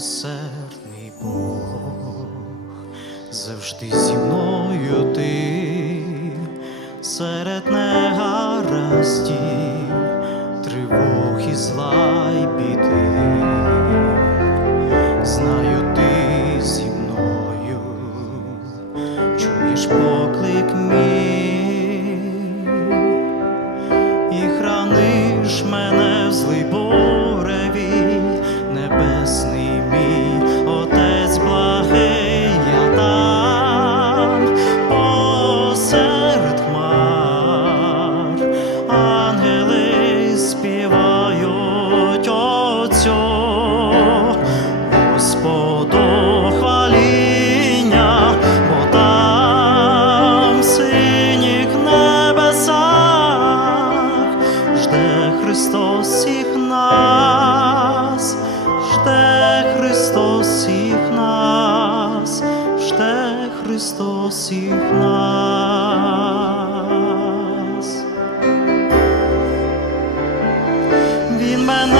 милосердний Бог, завжди зі мною ти серед негараздів, тривог і зла й біди. Знаю всіх нас, жде Христос всіх нас, жде Христос всіх нас. Він мене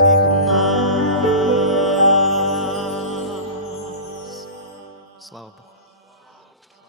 Dijo